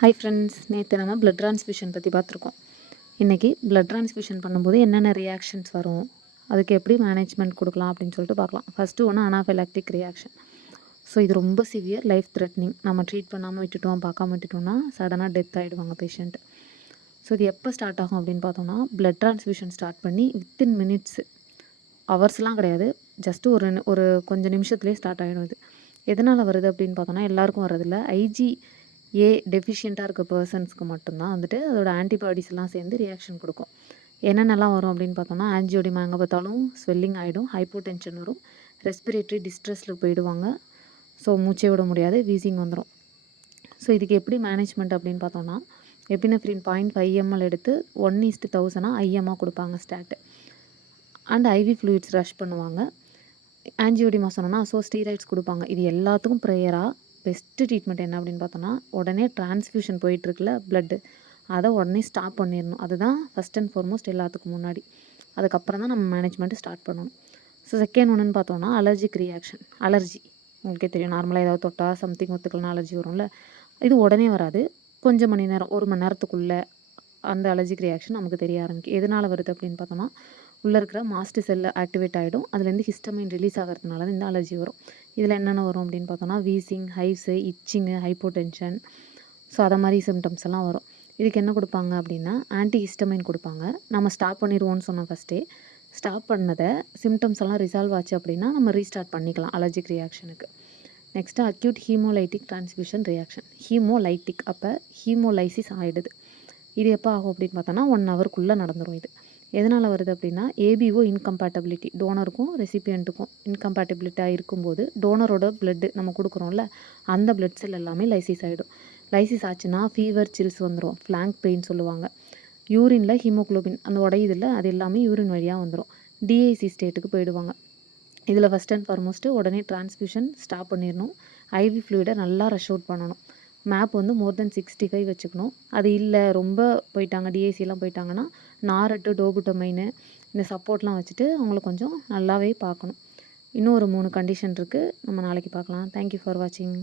Hi friends, நேற்று நம்ம blood transfusion பற்றி பார்த்துருக்கோம். இன்றைக்கி பிளட் ட்ரான்ஸ்ஃபியூஷன் பண்ணும்போது என்னென்ன ரியாக்ஷன்ஸ் வரும், அதுக்கு எப்படி மேனேஜ்மெண்ட் கொடுக்கலாம் அப்படின்னு சொல்லிட்டு பார்க்கலாம். ஃபஸ்ட்டு ஒன்று அனாஃபைலாக்டிக் ரியாக்ஷன். ஸோ இது ரொம்ப சிவியர், லைஃப் த்ரெட்னிங். நம்ம ட்ரீட் பண்ணாமல் விட்டுட்டோம், பார்க்காம விட்டுட்டோம்னா சடனாக டெத் ஆகிடுவாங்க பேஷண்ட்டு. ஸோ இது எப்போ ஸ்டார்ட் ஆகும் அப்படின்னு பார்த்தோம்னா, பிளட் ட்ரான்ஸ்ஃபியூஷன் ஸ்டார்ட் பண்ணி வித்தின் மினிட்ஸு, ஹவர்ஸ்லாம் கிடையாது, ஜஸ்ட்டு ஒரு கொஞ்சம் நிமிஷத்துலேயே ஸ்டார்ட் ஆகிடும். இது எதனால் வருது அப்படின்னு பார்த்தோன்னா, எல்லாருக்கும் வர்றதில்ல. டெஃபிஷியண்ட்டாக இருக்க பர்சன்ஸ்க்கு மட்டும்தான் வந்துட்டு அதோட ஆன்டிபாடிஸ் எல்லாம் சேர்ந்து ரியாக்ஷன் கொடுக்கும். என்னென்னலாம் வரும் அப்படின்னு பார்த்தோம்னா, ஆன்ஜியோடிமா எங்கே பார்த்தாலும் ஸ்வெல்லிங் ஆகிடும், ஹைப்போடென்ஷன் வரும், ரெஸ்பிரேட்டரி டிஸ்ட்ரெஸில் போயிடுவாங்க. ஸோ மூச்சே விட முடியாது, வீசிங் வந்துடும். ஸோ இதுக்கு எப்படி மேனேஜ்மெண்ட் அப்படின்னு பார்த்தோம்னா, எபினெஃப்ரின் 0.5 ml எடுத்து 1:1000 ஐஎம்மாக கொடுப்பாங்க stat. And IV fluids rush பண்ணுவாங்க. ஆன்ஜியோடிமா சொன்னோன்னா ஸ்டீராய்ட்ஸ் கொடுப்பாங்க. இது எல்லாத்துக்கும் ப்ரேயராக பெஸ்ட்டு ட்ரீட்மெண்ட் என்ன அப்படின்னு பார்த்தோன்னா, உடனே ட்ரான்ஸ்ஃபியூஷன் போயிட்டுருக்குல பிளட்டு, அதை உடனே ஸ்டாப் பண்ணிடணும். அதுதான் ஃபஸ்ட் அண்ட் ஃபார்மோஸ்ட் எல்லாத்துக்கும் முன்னாடி. அதுக்கப்புறம் தான் நம்ம மேனேஜ்மெண்ட்டு ஸ்டார்ட் பண்ணணும். ஸோ செகண்ட் ஒன்றுன்னு பார்த்தோன்னா, அலர்ஜிக் ரியாக்ஷன். அலர்ஜி உங்களுக்கே தெரியும், நார்மலாக ஏதாவது தொட்டால் சம்திங் ஒத்துக்கலாம் அலர்ஜி வரும்ல. இது உடனே வராது, கொஞ்சம் மணி நேரம், 1 மணி நேரத்துக்குள்ளே அந்த அலர்ஜிக் ரியாக்ஷன் நமக்கு தெரிய ஆரம்பிக்கும். எதனால் வருது அப்படின்னு பார்த்தோன்னா, உள்ளே இருக்கிற மாஸ்ட் செல்லில் ஆக்டிவேட் ஆகிடும், அதுலேருந்து ஹிஸ்டமின் ரிலீஸ் ஆகிறதுனால இந்த அலர்ஜி வரும். இதில் என்னென்ன வரும் அப்படின்னு பார்த்தோன்னா, வீசிங், ஹைவ்ஸு, இச்சிங்கு, ஹைப்போடென்ஷன், ஸோ அதை மாதிரி சிம்டம்ஸ் எல்லாம் வரும். இதுக்கு என்ன கொடுப்பாங்க அப்படின்னா, ஆன்டி ஹிஸ்டமின் கொடுப்பாங்க. நம்ம ஸ்டாப் பண்ணிடுவோம்னு சொன்னோம் ஃபஸ்ட்டே. ஸ்டாப் பண்ணதை சிம்டம்ஸ் எல்லாம் ரிசால்வ் ஆச்சு அப்படின்னா நம்ம ரீஸ்டார்ட் பண்ணிக்கலாம் அலர்ஜிக் ரியாக்ஷனுக்கு. Next acute hemolytic transfusion reaction. Hemolytic, அப்போ ஹீமோலைசிஸ் ஆகிடுது. இது எப்போ ஆகும் அப்படின்னு பார்த்தோன்னா, 1 ஹவருக்குள்ளே நடந்துடும். இது எதனால் வருது அப்படின்னா, ஏபிஓ இன்கம்பேட்டபிலிட்டி, டோனருக்கும் ரெசிபியண்ட்டுக்கும் இன்கம்பேட்டபிலிட்டியாக இருக்கும்போது டோனரோட பிளட்டு நம்ம கொடுக்குறோம்ல, அந்த பிளட் செல் எல்லாமே லைசிஸ் ஆகிடும். லைசிஸ் ஆச்சுன்னா ஃபீவர், சில்ஸ் வந்துடும், ஃப்ளாங்க் பெயின் சொல்லுவாங்க. யூரினில் ஹீமோக்ளோபின் அந்த உடையுதில்ல, அது எல்லாமே யூரின் வழியாக வந்துடும். டிஐசி ஸ்டேட்டுக்கு போயிடுவாங்க. இதில் ஃபஸ்ட் அண்ட் ஃபார்மோஸ்ட்டு உடனே ட்ரான்ஸ்ஃபியூஷன் ஸ்டாப் பண்ணிடணும். ஐவி ஃப்ளூயிடை நல்லா ரஷ் அவுட் பண்ணணும். மேப் வந்து மோர் தென் 65 வச்சுக்கணும். அது இல்லை ரொம்ப போயிட்டாங்க, டிஐசிலாம் போயிட்டாங்கன்னா நாரட்டு, டோபுட்டமைனு இந்த சப்போர்ட்லாம் வச்சுட்டு அவங்கள கொஞ்சம் நல்லாவே பார்க்கணும். இன்னும் ஒரு 3 கண்டிஷன் இருக்குது, நம்ம நாளைக்கு பார்க்கலாம். தேங்க்யூ ஃபார் வாட்சிங்.